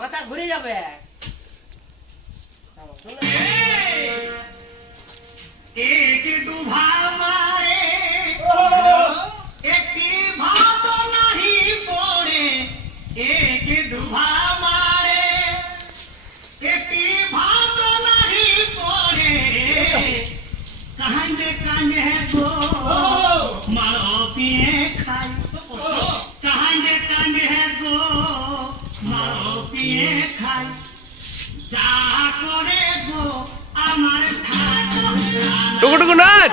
মাথা ঘুরে যাবে एक डूबा मारे एक भात नहीं पड़े एक डूबा मारे एक भात नहीं पड़े कांदे कांदे को मारो पिए खाई कांदे कांदे को मारो पिए खाई जा करे गो আমার টুকুটুকু নাচ